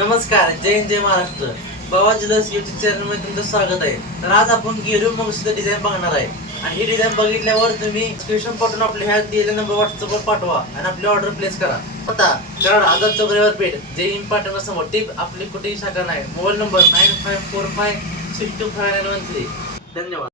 नमस्कार, जय हिंद, जय महाराष्ट्र. बाबा jewellers YouTube channel मध्ये तुमचं स्वागत आहे. तर आज आपण गेरू मस्त डिझाईन बघणार आहे आणि ही डिझाईन बघितल्यावर तुम्ही स्क्रीनशॉट पाठवून आपल्या ह्या दिलेल्या नंबर व्हॉट्सअपवर पाठवा आणि आपली ऑर्डर प्लेस करा. आता कराड आझाद चौक पेठ जय हिंद पाठवणार समोर टिप आपली कुठेही शाखा नाही. Mobile number 9545625913. धन्यवाद.